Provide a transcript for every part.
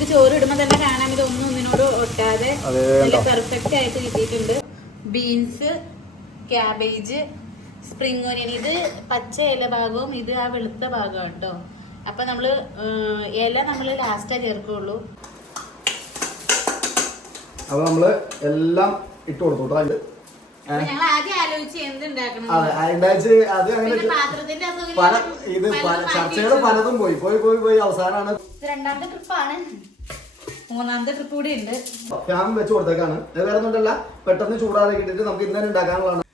നമുക്ക് ചോറ് ഇടുമ്പോൾ തന്നെ കാണാൻ ഇത് ഒന്നും ഒന്നിനോട് ഒട്ടാതെ പെർഫെക്റ്റ് ആയിട്ട് കിട്ടിയിട്ടുണ്ട്. ബീൻസ് ക്യാബേജ് സ്പ്രിംഗ് ഓനിയൻ ഇത് പച്ച ഇല ഭാഗവും ഇത് ആ വെളുത്ത ഭാഗമാണ് കേട്ടോ അപ്പൊ നമ്മൾ ഇല നമ്മൾ ലാസ്റ്റേ ചേർക്കുള്ളൂ. അപ്പൊ നമ്മൾ എല്ലാം ഇട്ട് കൊടുത്തു കേട്ടോ അതിൽ ഞങ്ങൾ ആദ്യം ആലോചിച്ച് ഇത് ചർച്ചകൾ പലതും പോയി പോയി പോയി പോയി. അവസാനമാണ് രണ്ടാമത്തെ ട്രിപ്പാണ് മൂന്നാമത്തെ ട്രിപ്പ് കൂടി ഉണ്ട്. ഫാൻ വെച്ച് കൊടുത്തേക്കാണ്. വേറെ ഒന്നുമില്ല പെട്ടെന്ന് ചൂടാതെ കിട്ടിയിട്ട് നമുക്ക് ഇന്ന് തന്നെ ഉണ്ടാക്കാനുള്ളതാണ്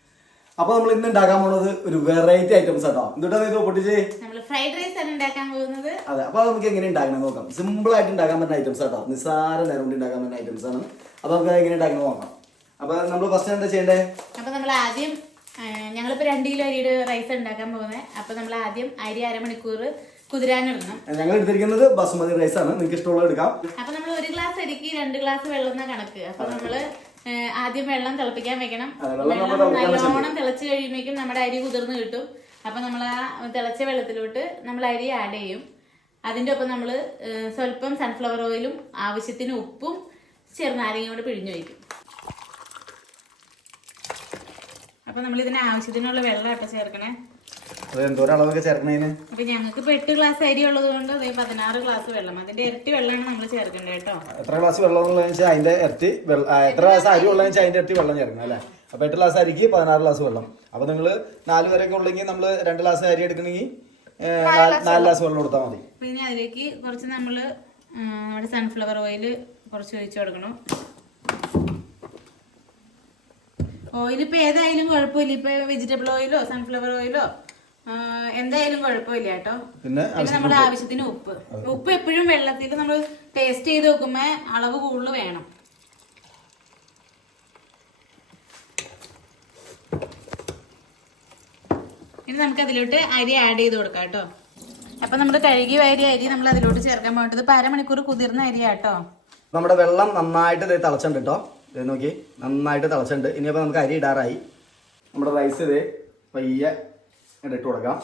അപ്പൊ നമ്മൾ ഇന്ന് ഉണ്ടാക്കാൻ പോണത് ഒരു വെറൈറ്റി ഐറ്റംസ് ആട്ടോ. എന്തുട്ടാ ഇത് പൊട്ടിച്ചേ? നമ്മൾ ഫ്രൈഡ് റൈസ് ആണ് ഉണ്ടാക്കാൻ പോകുന്നത്. അതെ അപ്പൊ നമുക്ക് എങ്ങനെ ഉണ്ടാക്കണം നോക്കാം. സിമ്പിൾ ആയിട്ട് ഉണ്ടാക്കാൻ പറ്റുന്ന ഐറ്റംസ് ആട്ടോ. നിസാര നേരം കൊണ്ട് ഉണ്ടാക്കാൻ പറ്റുന്ന ഐറ്റംസ് ആണ്. അപ്പൊ നമുക്ക് എങ്ങനെ ഉണ്ടാക്കണം നോക്കാം. അപ്പൊ നമ്മൾ ഫസ്റ്റ് എന്താ ചെയ്യണ്ടേ? അപ്പൊ നമ്മൾ ആദ്യം ഞങ്ങളിപ്പോ രണ്ട് കിലോ അരിയുടെ റൈസ് ഉണ്ടാക്കാൻ പോകുന്നത്. അപ്പൊ നമ്മൾ ആദ്യം അരി അരമണിക്കൂർ കുതിരാനിടണം. ഞങ്ങൾ എടുത്തിരിക്കുന്നത് ബസുമതി റൈസ് ആണ്. നിങ്ങൾക്ക് ഇഷ്ടമുള്ളത് എടുക്കാം. അപ്പൊ നമ്മൾ ഒരു ഗ്ലാസ് അരിക്ക് രണ്ട് ഗ്ലാസ് വെള്ളം എന്നാ കണക്ക്. അപ്പൊ നമ്മൾ ആദ്യം വെള്ളം തിളപ്പിക്കാൻ വെക്കണം. വെള്ളം നല്ലോണം തിളച്ച് കഴിയുമ്പോഴേക്കും നമ്മുടെ അരി കുതിർന്ന് കിട്ടും. അപ്പൊ നമ്മൾ ആ തിളച്ച വെള്ളത്തിലോട്ട് നമ്മൾ അരി ആഡ് ചെയ്യും. അതിന്റെ ഒപ്പം നമ്മൾ സ്വല്പം സൺഫ്ലവർ ഓയിലും ആവശ്യത്തിന് ഉപ്പും ചെറുനാരങ്ങയും കൂടെ പിഴിഞ്ഞു വയ്ക്കും അപ്പൊ നമ്മൾ ഇതിന് ആവശ്യത്തിനുള്ള വെള്ളം ഇട്ട് ചേർക്കണേ? എന്തോരം അളവൊക്കെ ചേർക്കണേന്? അപ്പൊ ഞങ്ങൾക്ക് ഇപ്പൊ എട്ട് ഗ്ലാസ് അരി ഉള്ളത് കൊണ്ട് അതേ പതിനാറ് ഗ്ലാസ് വെള്ളം. അതിന്റെ ഇരട്ടി വെള്ളമാണ് നമ്മൾ ചേർക്കേണ്ടത് കേട്ടോ? എത്ര ഗ്ലാസ് വെള്ളം ഉള്ളതെന്ന് വെച്ചാൽ അതിന്റെ ഇരട്ടി എത്ര ഗ്ലാസ് അരി ഉള്ളതെന്ന് വെച്ചാൽ അതിന്റെ ഇരട്ടി വെള്ളം ചേർക്കണം അല്ലേ? അപ്പൊ എട്ട് ഗ്ലാസ് അരിക്ക് പതിനാറ് ഗ്ലാസ് വെള്ളം. അപ്പൊ നിങ്ങൾ നാല് പേരൊക്കെ ഉള്ളെങ്കിൽ നമ്മൾ രണ്ട് ഗ്ലാസ് അരി എടുക്കണമെങ്കിൽ നാല് ഗ്ലാസ് വെള്ളം. കൊടുത്താൽ മതി. പിന്നെ അതിലേക്ക് കുറച്ച് നമ്മൾ നമ്മുടെ സൺഫ്ലവർ ഓയിൽ കുറച്ച് ഒഴിച്ചു കൊടുക്കണം. ഓയിൽ ഇപ്പൊ ഏതായാലും കുഴപ്പമില്ല. ഇപ്പൊ വെജിറ്റബിൾ ഓയിലോ സൺഫ്ലവർ ഓയിലോ എന്തായാലും കുഴപ്പമില്ല കേട്ടോ. പിന്നെ നമ്മുടെ ആവശ്യത്തിന് ഉപ്പ്. ഉപ്പ് എപ്പോഴും വെള്ളത്തിൽ നമ്മൾ ടേസ്റ്റ് ചെയ്ത് നോക്കുമ്പോ അളവ് കൂടുതൽ വേണം. ഇനി നമുക്ക് അതിലോട്ട് അരി ആഡ് ചെയ്ത് കൊടുക്കാം കേട്ടോ. അപ്പൊ നമ്മുടെ കഴുകി വാരി അരി നമ്മൾ അതിലോട്ട് ചേർക്കാൻ പോകേണ്ടത് ഇപ്പൊ അരമണിക്കൂർ കുതിർന്ന അരി കേട്ടോ. നമ്മുടെ വെള്ളം നന്നായിട്ട് തിളച്ചുണ്ട് തിളച്ചിട്ടുണ്ട് കേട്ടോ. നോക്കി നന്നായിട്ട് തിളച്ചിട്ടുണ്ട്. ഇനിയിപ്പോ നമുക്ക് അരി ഇടാറായി. നമ്മുടെ റൈസ് ഇത് പയ്യെ ഇട്ട് കൊടുക്കാം.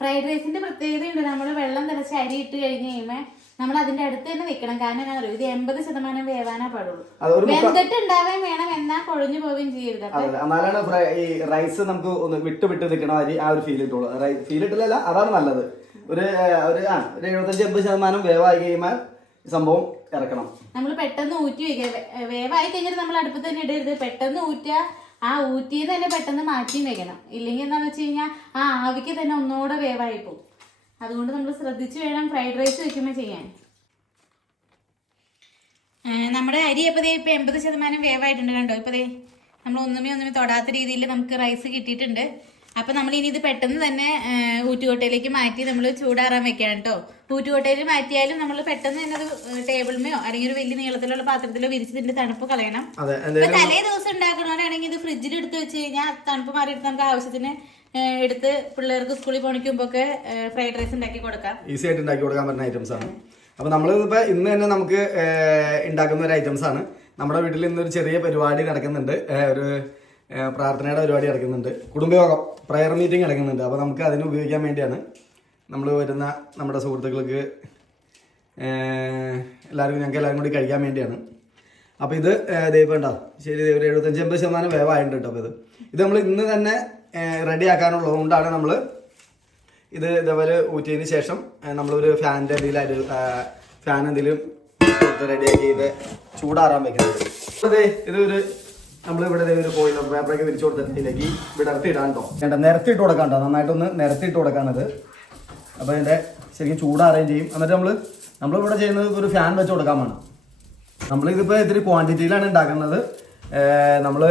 ഫ്രൈഡ് റൈസിന്റെ പ്രത്യേകതയുണ്ട്. നമ്മൾ വെള്ളം തിളച്ച് അരി ഇട്ട് കഴിഞ്ഞ് കഴിയുമ്പോൾ നമ്മൾ അതിന്റെ അടുത്ത് തന്നെ നിൽക്കണം കാരണം എന്താ പറയുക ഇത് എൺപത് ശതമാനം വേവാനാ പാടുള്ളൂ. വെന്തിട്ട് ഉണ്ടാവുകയും വേണം എന്നാ കൊഴിഞ്ഞു പോവുകയും ചെയ്യരുത്. എന്നാലാണ് ഈ റൈസ് നമുക്ക് ഒന്ന് വിട്ട് വിട്ട് നിൽക്കണ അരി ആ ഒരു ഫീൽ ഇട്ടുള്ളൂ ഫീൽ ഇട്ടില്ലല്ല അതാണ് നല്ലത്. ഒരു ഒരു ആ ഒരു എഴുപത്തഞ്ച് എൺപത് ശതമാനം വേവായി കഴിയുമ്പോൾ സംഭവം ഇറക്കണം. നമ്മൾ പെട്ടെന്ന് ഊറ്റി വേവായി കഴിഞ്ഞിട്ട് നമ്മൾ അടുപ്പത്ത് തന്നെ ഇടരുത്. പെട്ടെന്ന് ഊറ്റുക. ആ ഊറ്റിയത് തന്നെ പെട്ടെന്ന് മാറ്റി വെക്കണം. ഇല്ലെങ്കിൽ എന്താന്ന് വെച്ച് കഴിഞ്ഞാൽ ആ ആവിക്ക് തന്നെ ഒന്നുകൂടെ വേവായി പോകും. അതുകൊണ്ട് നമ്മൾ ശ്രദ്ധിച്ച് വേണം ഫ്രൈഡ് റൈസ് വെക്കുമ്പോൾ ചെയ്യാൻ. നമ്മുടെ അരി ഇപ്പോൾ ദേ ഇപ്പം എൺപത് ശതമാനം വേവായിട്ടുണ്ട് കണ്ടോ? ഇപ്പതേ നമ്മൾ ഒന്നുമേ ഒന്നുമേ തൊടാത്ത രീതിയിൽ നമുക്ക് റൈസ് കിട്ടിയിട്ടുണ്ട്. അപ്പം നമ്മൾ ഇനി ഇത് പെട്ടെന്ന് തന്നെ ഊറ്റുകൊട്ടയിലേക്ക് മാറ്റി നമ്മൾ ചൂടാറാൻ വെക്കണം കേട്ടോ. ഊറ്റുകൊട്ടയിൽ മാറ്റിയാലും നമ്മൾ പെട്ടെന്ന് തന്നെ അത് ടേബിളിമയോ അല്ലെങ്കിൽ ഒരു വലിയ നീളത്തിലുള്ള പാത്രത്തിലോ വിരിച്ചതിന്റെ തണുപ്പ് കളയണം. അതെ ഇപ്പൊ തലേ ദിവസം ഉണ്ടാക്കണവരാണെങ്കിൽ ഇത് ഫ്രിഡ്ജിൽ എടുത്ത് വെച്ച് കഴിഞ്ഞാൽ തണുപ്പ് മാറിയിട്ട് നമുക്ക് ആവശ്യത്തിന് എടുത്ത് പിള്ളേർക്ക് സ്കൂളിൽ പോണിക്കുമ്പോ ഫ്രൈഡ് റൈസ് ഉണ്ടാക്കി കൊടുക്കാം. ഈസി ആയിട്ട് ഉണ്ടാക്കി കൊടുക്കാൻ പറ്റുന്ന ഐറ്റംസ് ആണ്. അപ്പൊ നമ്മൾ ഇപ്പൊ ഇന്ന് തന്നെ നമുക്ക് ഉണ്ടാക്കുന്ന ഒരു ഐറ്റംസ് ആണ്. നമ്മുടെ വീട്ടിൽ ഇന്നൊരു ചെറിയ പരിപാടി നടക്കുന്നുണ്ട്. ഒരു പ്രാർത്ഥനയുടെ പരിപാടി നടക്കുന്നുണ്ട്. കുടുംബയോഗം പ്രയർ മീറ്റിംഗ് നടക്കുന്നുണ്ട്. അപ്പോൾ നമുക്ക് അതിന് ഉപയോഗിക്കാൻ വേണ്ടിയാണ് നമ്മൾ വരുന്ന നമ്മുടെ സുഹൃത്തുക്കൾക്ക് എല്ലാവർക്കും ഞങ്ങൾക്ക് എല്ലാവരും കൂടി കഴിക്കാൻ വേണ്ടിയാണ്. അപ്പോൾ ഇത് ദൈവം ഉണ്ടോ ശരി ദൈവം എഴുപത്തഞ്ച് എൺപത് ശതമാനം വേവായിട്ടുണ്ട് കേട്ടോ അപ്പോൾ ഇത്. ഇത് നമ്മൾ ഇന്ന് തന്നെ റെഡി ആക്കാനുള്ളത് കൊണ്ടാണ് നമ്മൾ ഇത് ഇതേപോലെ ഊറ്റിയതിന് ശേഷം നമ്മളൊരു ഫാനിന്റെ എന്തെങ്കിലും ഫാൻ എന്തെങ്കിലും റെഡിയാക്കി ഇത് ചൂടാറാൻ വെക്കുന്നത്. അതെ ഇതൊരു നമ്മളിവിടെ ഒരു കോയിൽ പേപ്പറൊക്കെ വിരിച്ചു കൊടുത്തിട്ടുണ്ടെങ്കിൽ കേട്ടോ വേണ്ട നിരത്തിയിട്ട് കൊടുക്കാണ്ടോ നന്നായിട്ടൊന്ന് നിരത്തിയിട്ട് കൊടുക്കാനത് അപ്പോൾ ഇതിന്റെ ശരിക്കും ചൂടാറുകയും ചെയ്യും. എന്നിട്ട് നമ്മൾ നമ്മളിവിടെ ചെയ്യുന്നത് ഒരു ഫാൻ വെച്ച് കൊടുക്കാൻ വേണം. നമ്മളിതിപ്പോൾ ഇത്തിരി ക്വാണ്ടിറ്റിയിലാണ് ഉണ്ടാക്കുന്നത് നമ്മൾ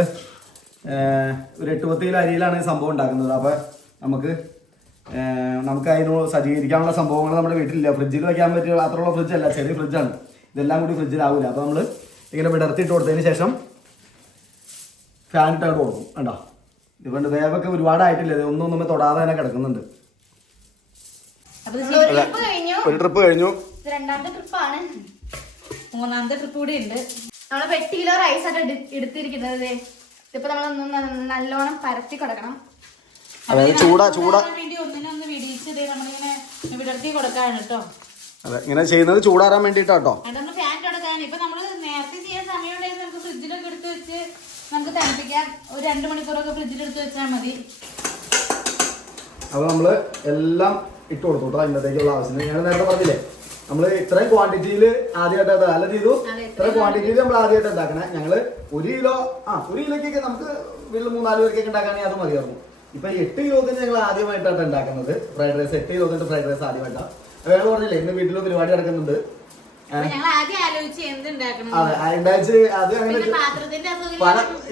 ഒരു എട്ട് പത്ത് കിലോ അരിയിലാണ് സംഭവം ഉണ്ടാക്കുന്നത് അപ്പോൾ നമുക്ക് നമുക്ക് അതിന് സജ്ജീകരിക്കാനുള്ള സംഭവങ്ങൾ നമ്മുടെ വീട്ടിലില്ല. ഫ്രിഡ്ജിൽ വെക്കാൻ പറ്റിയ അത്രയുള്ള ഫ്രിഡ്ജല്ല ചെറിയ ഫ്രിഡ്ജാണ് ഇതെല്ലാം കൂടി ഫ്രിഡ്ജിലാവില്ല അപ്പോൾ നമ്മൾ ഇങ്ങനെ വിടർത്തിയിട്ട് കൊടുത്തതിന് ശേഷം അങ്ങോട്ട് കൊടുക്കും. കണ്ടോ? ഇതുകൊണ്ട് വേവൊക്കെ ഒരുപാടായിട്ടില്ല. ഒന്നും ഒന്നും തൊടാതെ തന്നെ കിടക്കുന്നുണ്ട്. ഒരു ട്രിപ്പ് കഴിഞ്ഞു. ഒരു ട്രിപ്പ് രണ്ടാമത്തെ ട്രിപ്പാണ് മൂന്നാമത്തെ ട്രിപ്പ് കൂടി ഉണ്ട്. നമ്മൾ എട്ട് കിലോ റൈസ് ആയിട്ട് എടുത്തിരിക്കുന്നത്. ഇതിപ്പോ നമ്മളൊന്ന് ന- നല്ലോണം പരത്തി കൊടുക്കണം. അതായത് ചൂടാ ചൂടാ. വേണ്ടി ഒന്നിനൊന്ന് വിടിയിച്ച് നമ്മളിങ്ങനെ വിടർത്തി കൊടുക്കാണ് കേട്ടോ അതെ ഇങ്ങനെ ചെയ്യുന്നത് ചൂടാറാൻ വേണ്ടിട്ടോ അത് നമ്മൾ ഫാൻ തുടക്കാൻ ഇപ്പൊ നമ്മൾ നേരത്തെ ചെയ്യാൻ സമയമുണ്ടെങ്കിൽ നമുക്ക് ഫ്രിഡ്ജിലൊക്കെ എടുത്ത് വെച്ച് നമുക്ക് തണുപ്പിക്കാം. ഒരു രണ്ട് മണിക്കൂറൊക്കെ ഫ്രിഡ്ജിൽ എടുത്ത് വെച്ചാൽ മതി. അപ്പൊ നമ്മൾ എല്ലാം ഇട്ട് കൊടുത്തു കേട്ടോ ഇന്നത്തേക്കുള്ള ആവശ്യത്തിന് ഞാൻ നേരത്തെ പറഞ്ഞില്ലേ നമ്മൾ ഇത്രയും ക്വാണ്ടിറ്റിയിൽ ആദ്യമായിട്ട് അല്ല ചെയ്തു. ഇത്രയും ക്വാണ്ടിറ്റിയിൽ നമ്മൾ ആദ്യമായിട്ട് ഉണ്ടാക്കണേ ഞങ്ങൾ ഒരു കിലോ ആ ഒരു കിലോക്കൊക്കെ നമുക്ക് വീട്ടിൽ മൂന്നാൽ പേർക്കൊക്കെ ഉണ്ടാക്കുകയാണെങ്കിൽ അത് മതിയായിരുന്നു. ഇപ്പൊ എട്ട് കിലോക്ക് ഞങ്ങൾ ആദ്യമായിട്ടാണ് ഉണ്ടാക്കുന്നത്. ഫ്രൈഡ് റൈസ് എട്ട് കിലോത്തിന്റെ ഫ്രൈഡ് റൈസ് ആദ്യമായിട്ടാണ്. വേറെ പറഞ്ഞില്ലേ ഇന്ന് വീട്ടിൽ പരിപാടി നടക്കുന്നുണ്ട്. ഞങ്ങൾ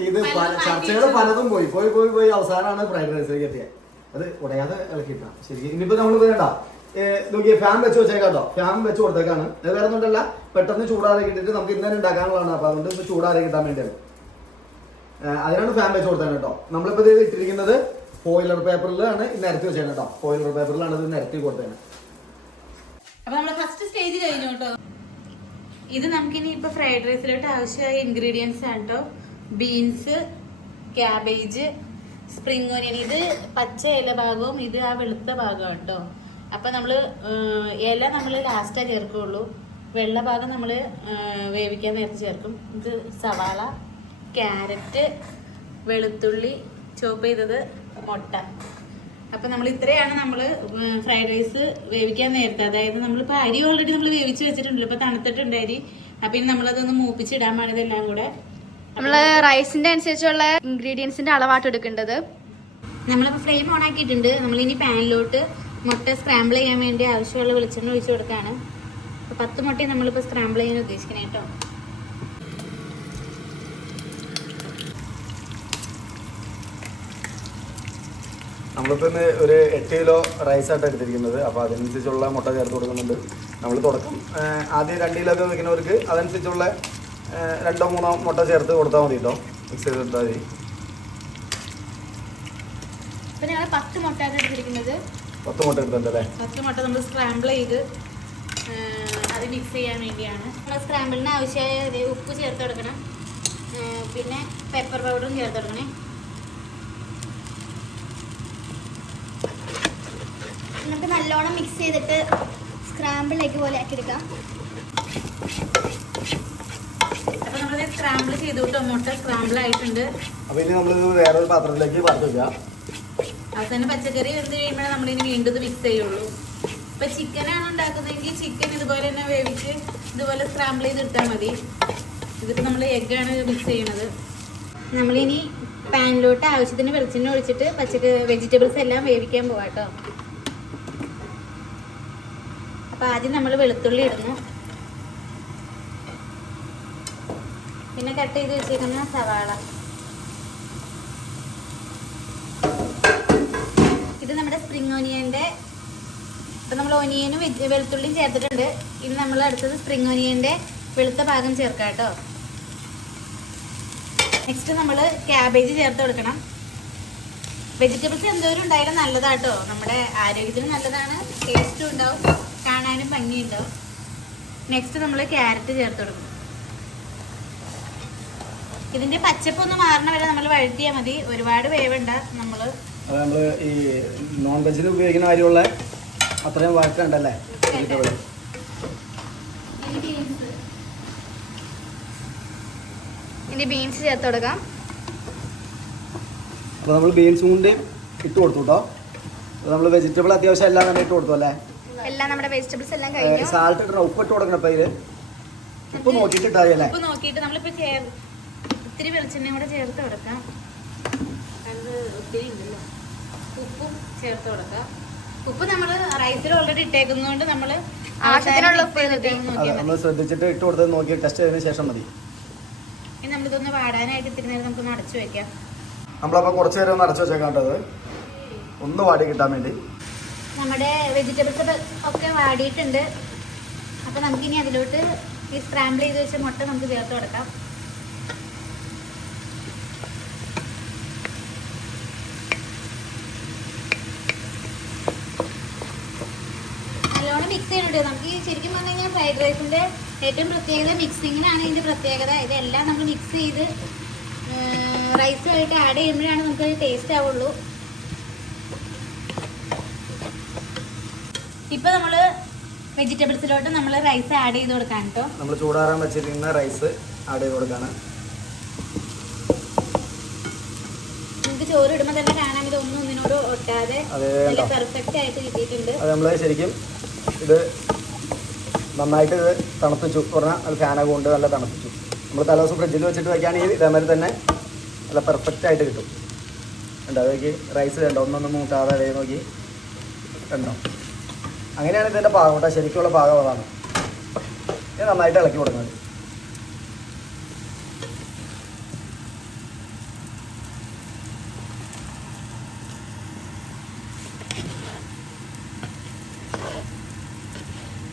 ഇത് ചർച്ചകൾ പലതും പോയി പോയി പോയി പോയി. അവസാനമാണ് ഫ്രൈഡ് റൈസിലേക്ക് എത്തിയത് അത് ഉടയാതെ ഇളക്കിട്ട ശരി ഇനിയിപ്പോ നമ്മൾ വേണ്ട. നോക്കിയേ ഫാൻ വെച്ച് വെച്ചേക്കാട്ടോ ഫാൻ വെച്ച് കൊടുത്തേക്കാണ്. അത് വേറെ ഒന്നുമല്ല പെട്ടെന്ന് ചൂടാറി കിട്ടിയിട്ട് നമുക്ക് ഇന്നലെ ഉണ്ടാക്കാനുള്ളതാണ്. അപ്പൊ അതുകൊണ്ട് ചൂടാതെ കിട്ടാൻ വേണ്ടിയാണ്. അതിനാണ് ഫാൻ വെച്ച് കൊടുത്തത് കേട്ടോ നമ്മളിപ്പോ ഇത് ഇട്ടിരിക്കുന്നത് ഫോയിലർ പേപ്പറിലാണ് നിരത്തി വെച്ചേ കേട്ടോ ഫോയിലർ പേപ്പറിലാണ് ഇത് നിരത്തി കൊടുത്തത് അപ്പൊ നമ്മൾ ഫസ്റ്റ് സ്റ്റേജ് കഴിഞ്ഞു കേട്ടോ ഇത് നമുക്കിനി ഇപ്പൊ ഫ്രൈഡ് റൈസിലോട്ട് ആവശ്യമായ ഇൻഗ്രീഡിയൻസ് ആണ് കേട്ടോ ബീൻസ് ക്യാബേജ് സ്പ്രിംഗ് ഓനിയൻ. ഇത് പച്ച ഇല ഭാഗവും ഇത് ആ വെളുത്ത ഭാഗമാണ് കേട്ടോ അപ്പൊ നമ്മൾ ഇല നമ്മൾ ലാസ്റ്റാ ചേർക്കുള്ളൂ. വെള്ള ഭാഗം നമ്മൾ വേവിക്കാൻ നേരത്തെ ചേർക്കും. ഇത് സവാള ക്യാരറ്റ് വെളുത്തുള്ളി ചോപ്പ് ചെയ്തത് മുട്ട. അപ്പൊ നമ്മൾ ഇത്രയാണ് നമ്മൾ ഫ്രൈഡ് റൈസ് വേവിക്കാൻ നേരത്തെ. അതായത് നമ്മളിപ്പോ അരി ഓൾറെഡി നമ്മൾ വേവിച്ച് വെച്ചിട്ടുണ്ടല്ലോ ഇപ്പൊ തണുത്തിട്ടുണ്ട് അരി. അപ്പൊ ഇനി നമ്മളതൊന്ന് മൂപ്പിച്ചിടാൻ പാടിയത് എല്ലാം കൂടെ നമ്മൾ റൈസിന്റെ അനുസരിച്ചുള്ള ഇൻഗ്രീഡിയൻസിന്റെ അളവാട്ട് എടുക്കേണ്ടത്. നമ്മളിപ്പോ ഫ്ലെയിം ഓൺ ആക്കിയിട്ടുണ്ട്. നമ്മളിനി പാനിലോട്ട് മുട്ട സ്ക്രാമ്പിൾ ചെയ്യാൻ വേണ്ടി ആവശ്യമുള്ള വെളിച്ചെണ്ണ ഒഴിച്ചു കൊടുക്കാണ്. പത്ത് മുട്ടയും നമ്മളിപ്പോ സ്ക്രാമ്പിൾ ചെയ്യാൻ ഉദ്ദേശിക്കണേ കേട്ടോ. നമ്മളിപ്പോൾ ഇന്ന് ഒരു എട്ട് കിലോ റൈസ് ആയിട്ട് എടുത്തിരിക്കുന്നത്. അപ്പോൾ അതനുസരിച്ചുള്ള മുട്ട ചേർത്ത് കൊടുക്കുന്നുണ്ട്. നമ്മൾ തുടക്കം ആദ്യം രണ്ട് കിലോ ഒക്കെ വെക്കുന്നവർക്ക് അതനുസരിച്ചുള്ള രണ്ടോ മൂന്നോ മുട്ട ചേർത്ത് കൊടുത്താൽ മതി കേട്ടോ മിക്സ് ചെയ്ത് കൊടുത്താൽ മതി. പത്ത് മുട്ടയാണ് എടുത്തിരിക്കുന്നത്. പത്ത് മുട്ട പത്ത് മുട്ട നമ്മൾ സ്ക്രാമ്പിൾ ചെയ്ത് അത് മിക്സ് ചെയ്യാൻ വേണ്ടിയാണ്. നമ്മൾ സ്ക്രാമ്പിളിന് ആവശ്യമായ ഉപ്പ് ചേർത്ത് കൊടുക്കണം. പിന്നെ പെപ്പർ പൗഡറും ചേർത്ത് കൊടുക്കണേ. എന്നിട്ട് നല്ലോണം മിക്സ് ചെയ്തിട്ട് സ്ക്രാമ്പിളിലേക്ക് പോലെ ആക്കി എടുക്കാം അപ്പൊ നമ്മൾ സ്ക്രാമ്പിൾ ചെയ്തു കേട്ടോ മുട്ട സ്ക്രാമ്പിൾ ആയിട്ടുണ്ട്. അപ്പോൾ ഇനി നമ്മൾ വേറെ ഒരു പാത്രത്തിലേക്ക് വറുത്ത് വയ്ക്കുക അവസാനം പച്ചക്കറി വെന്ത് കഴിയുമ്പോഴേ നമ്മളിനി വീണ്ടും മിക്സ് ചെയ്യുള്ളൂ. ഇപ്പൊ ചിക്കനാണ് ഉണ്ടാക്കുന്നതെങ്കിൽ ചിക്കൻ ഇതുപോലെ തന്നെ വേവിച്ച് ഇതുപോലെ സ്ക്രാമ്പിൾ ചെയ്ത് ഇട്ടാൽ മതി. ഇതിപ്പോ നമ്മൾ എഗ്ഗാണ് മിക്സ് ചെയ്യണത്. നമ്മളിനി പാനിലോട്ട് ആവശ്യത്തിന് വെളിച്ചെണ്ണ ഒഴിച്ചിട്ട് പച്ചക്കറി വെജിറ്റബിൾസ് എല്ലാം വേവിക്കാൻ പോവാട്ടോ കേട്ടോ അപ്പൊ ആദ്യം നമ്മൾ വെളുത്തുള്ളി ഇടുന്നു പിന്നെ കട്ട് ചെയ്ത് വെച്ചിരിക്കുന്ന സവാള. ഇത് നമ്മുടെ സ്പ്രിംഗ് ഓനിയന്റെ ഇപ്പം നമ്മൾ ഓനിയനും വെളുത്തുള്ളിയും ചേർത്തിട്ടുണ്ട്. ഇനി നമ്മൾ അടുത്തത് സ്പ്രിംഗ് ഓനിയന്റെ വെളുത്ത ഭാഗം ചേർക്കാം കേട്ടോ. നെക്സ്റ്റ് നമ്മൾ ക്യാബേജ് ചേർത്ത് കൊടുക്കണം. വെജിറ്റബിൾസ് എന്തോരം ഉണ്ടായാലും നല്ലതാട്ടോ. നമ്മുടെ ആരോഗ്യത്തിന് നല്ലതാണ്. ടേസ്റ്റും ഉണ്ടാവും. കാണാനും ഭംഗിയുണ്ടാവും നെക്സ്റ്റ് നമ്മൾ ക്യാരറ്റ് ചേർത്ത് കൊടുക്കണം. ഇതിന്റെ പച്ചപ്പ് ഒന്ന് മാറണ വരെ നമ്മൾ വഴറ്റിയാൽ മതി. ഒരുപാട് വേവണ്ട നമ്മൾ നമ്മൾ ഈ നോൺ വെജിൽ ഉപയോഗിക്കുന്ന കാര്യമുള്ള അത്രയും വഴക്കണ്ടല്ലേ? ഇനി ബീൻസ് ചേർത്ത് കൊടുക്കാം. അപ്പോൾ നമ്മൾ ബീൻസും കൊണ്ട് ഇട്ട് കൊടുത്തു കേട്ടോ നമ്മൾ വെജിറ്റബിൾ അത്യാവശ്യം എല്ലാം തന്നെ ഇട്ട് കൊടുത്തു അല്ലേ? എല്ലാം നമ്മുടെ വെജിറ്റബിൾസ് എല്ലാം കഴിഞ്ഞു. സാൾട്ട് ഇടണം ഉപ്പ് ഇട്ട് കൊടുക്കണം ഇപ്പം ഇതിൽ ഉപ്പ് നോക്കിയിട്ട് ഇട്ടാൽ ഉപ്പ് നോക്കിയിട്ട് നമ്മളിപ്പോൾ ഇത്തിരി വെളിച്ചെണ്ണയും കൂടെ ചേർത്ത് കൊടുക്കാം. അത് ഒത്തിരി ഉണ്ടല്ലോ. ഉപ്പും ചേർത്ത് കൊടുക്കാം. ഉപ്പ് നമ്മൾ റൈസിൽ ഓൾറെഡി ഇട്ടേക്കുന്നതുകൊണ്ട് നമ്മൾ ആവശ്യത്തിനുള്ള നമ്മൾ ശ്രദ്ധിച്ചിട്ട് ഇട്ട് കൊടുത്തത് നോക്കി ടെസ്റ്റ് ചെയ്തതിന് ശേഷം മതി. ഇനി നമ്മളിതൊന്ന് വാടാനായിട്ട് ഇത്തിരി നേരം നമുക്കൊന്ന് അടച്ചു വെക്കാം. നമ്മളപ്പോൾ കുറച്ച് നേരം ഒന്ന് അടച്ചു വെച്ചേക്കാം ഒന്ന് വാടി കിട്ടാൻ വേണ്ടി. നമ്മുടെ വെജിറ്റബിൾസ് ഒക്കെ വാടിയിട്ടുണ്ട്. അപ്പൊ നമുക്കിനി അതിലോട്ട് ഈ സ്ക്രാമ്പിൾ ചെയ്ത് വെച്ച മുട്ട നമുക്ക് ചേർത്ത് കൊടുക്കാം നല്ലോണം മിക്സ് ചെയ്യണുണ്ട്. നമുക്ക് ഈ ശരിക്കും പറഞ്ഞു കഴിഞ്ഞാൽ ഫ്രൈഡ് റൈസിന്റെ ഏറ്റവും പ്രത്യേകത മിക്സിങ്ങിനാണ് ഇതിന്റെ പ്രത്യേകത. ഇതെല്ലാം നമ്മൾ മിക്സ് ചെയ്ത് റൈസുമായിട്ട് ആഡ് ചെയ്യുമ്പോഴാണ് നമുക്ക് ടേസ്റ്റ് ആവുള്ളൂ. ഇപ്പം നമ്മൾ വെജിറ്റബിൾസിലോട്ട് നമ്മൾ റൈസ് ആഡ് ചെയ്ത് കൊടുക്കാം കേട്ടോ നമ്മൾ ചൂടാറാൻ വെച്ചിരിക്കുന്ന റൈസ് ആഡ് ചെയ്ത് കൊടുക്കാണ്. ചോറ് ഇടുമ്പോൾ തന്നെ കാണാം. ഇത് ഒന്നും ഒന്നിനോട് ഒട്ടാതെ പെർഫെക്റ്റ് ആയിട്ട് കിട്ടിയിട്ടുണ്ട്. അത് നമ്മൾ ശരിക്കും ഇത് നന്നായിട്ട് ഇത് തണുപ്പിച്ചു. പറഞ്ഞാൽ അത് ഫാനൊക്കെ കൊണ്ട് നല്ല തണുപ്പിച്ചു. നമ്മൾ തലേദിവസം ഫ്രിഡ്ജിൽ വെച്ചിട്ട് വയ്ക്കുകയാണെങ്കിൽ ഇതേമാതിരി തന്നെ നല്ല പെർഫെക്റ്റ് ആയിട്ട് കിട്ടും. ഉണ്ടോ അതൊക്കെ റൈസ് കണ്ടോ? ഒന്നൊന്നും മൂട്ടാതെ അതേ നോക്കി. കണ്ടോ? അങ്ങനെയാണ് ഇതിന്റെ പാകം കേട്ടോ. ശരിക്കുള്ള പാകം അതാണ്. ഇത് നന്നായിട്ട് ഇളക്കി കൊടുക്കുന്നത്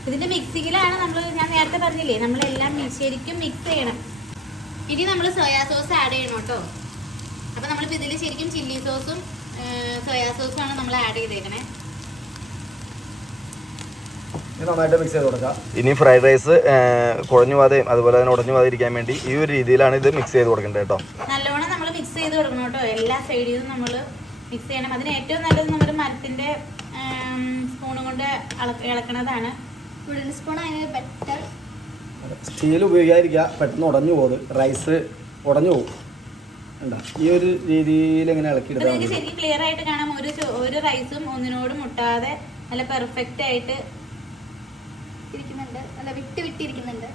ഇതിന്റെ മിക്സിങ്ങിലാണ് നമ്മൾ ഞാൻ നേരത്തെ പറഞ്ഞില്ലേ നമ്മളെല്ലാം ശരിക്കും മിക്സ് ചെയ്യണം. ഇനി നമ്മൾ സോയാ സോസ് ആഡ് ചെയ്യണം കേട്ടോ. അപ്പം നമ്മളിപ്പോൾ ഇതിൽ ശരിക്കും ചില്ലി സോസും സോയാ സോസും ആണ് നമ്മൾ ആഡ് ചെയ്തേക്കണേ. ഇത് നന്നായിട്ട് മിക്സ് ചെയ്ത് കൊടുക്കുക ഇനി ഫ്രൈഡ് റൈസ് കുഴഞ്ഞു പോകാതെയും അതുപോലെ തന്നെ ഉടഞ്ഞു പോകാതിരിക്കാൻ വേണ്ടി ഈ ഒരു രീതിയിലാണ് ഇത് മിക്സ് ചെയ്ത് കൊടുക്കേണ്ടത് കേട്ടോ. നല്ലോണം നമ്മൾ മിക്സ് ചെയ്ത് കൊടുക്കണം കേട്ടോ. എല്ലാ സൈഡിൽ നിന്നും നമ്മൾ മിക്സ് ചെയ്യണം. അതിന് ഏറ്റവും നല്ലത് നമ്മൾ മരത്തിന്റെ സ്പൂണും കൊണ്ട് ഇള- ഇളക്കണതാണ്. വുഡൻ സ്പൂൺ അതിന് ബെറ്റർ സ്റ്റീൽ ഉപയോഗിക്കാതിരിക്കുക. പെട്ടെന്ന് ഉടഞ്ഞു പോകും. റൈസ് ഉടഞ്ഞു പോകും. ഈ ഒരു രീതിയിൽ എങ്ങനെ ഇളക്കിയെടുക്കാം ശരിക്കും ക്ലിയർ ആയിട്ട് കാണാം. ഒരു ഒരു റൈസും ഒന്നിനോട് മുട്ടാതെ നല്ല പെർഫെക്റ്റ് ആയിട്ട് ഇരിക്കുന്നുണ്ട്. നല്ല വിട്ട് വിട്ടിരിക്കുന്നുണ്ട്.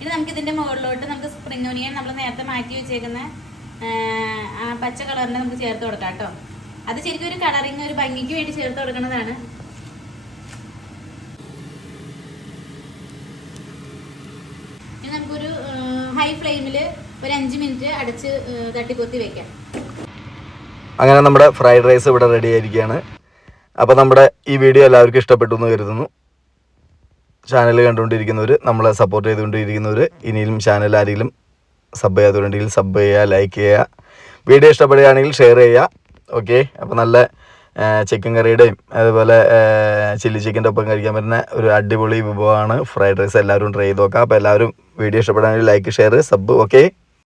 ഇനി നമുക്ക് ഇതിന്റെ മുകളിലോട്ട് നമുക്ക് സ്പ്രിംഗ് ഒനിയൻ നമ്മൾ നേരത്തെ മാറ്റി വെച്ചേക്കുന്ന ആ പച്ച കളറിന് നമുക്ക് ചേർത്ത് കൊടുക്കാം കേട്ടോ. അത് ശരിക്കും ഒരു കളറിങ് ഒരു ഭംഗിക്ക് വേണ്ടി ചേർത്ത് കൊടുക്കുന്നതാണ് ഇനി നമുക്കൊരു ഹൈ ഫ്ലെയിമിൽ ഒരു അഞ്ച് മിനിറ്റ് അടച്ച് തട്ടിപ്പൊത്തി വെക്കാം. അങ്ങനെ നമ്മുടെ ഫ്രൈഡ് റൈസ് ഇവിടെ റെഡി ആയിരിക്കുകയാണ്. അപ്പോൾ നമ്മുടെ ഈ വീഡിയോ എല്ലാവർക്കും ഇഷ്ടപ്പെട്ടു എന്ന് കരുതുന്നു. ചാനൽ കണ്ടുകൊണ്ടിരിക്കുന്നവർ നമ്മളെ സപ്പോർട്ട് ചെയ്തുകൊണ്ടിരിക്കുന്നവർ ഇനിയും ചാനൽ ആരെങ്കിലും സബ് ചെയ്യാത്തവരുണ്ടെങ്കിൽ സബ് ചെയ്യുക ലൈക്ക് ചെയ്യുക. വീഡിയോ ഇഷ്ടപ്പെടുകയാണെങ്കിൽ ഷെയർ ചെയ്യുക. ഓക്കെ അപ്പോൾ നല്ല ചിക്കൻ കറിയുടെയും അതുപോലെ ചില്ലി ചിക്കന്റെ ഒപ്പം കഴിക്കാൻ പറ്റുന്ന ഒരു അടിപൊളി വിഭവമാണ്. ഫ്രൈഡ് റൈസ് എല്ലാവരും ട്രൈ ചെയ്ത് നോക്കാം. അപ്പോൾ എല്ലാവരും വീഡിയോ ഇഷ്ടപ്പെടാൻ ലൈക്ക് ഷെയർ സബ് ഓക്കെ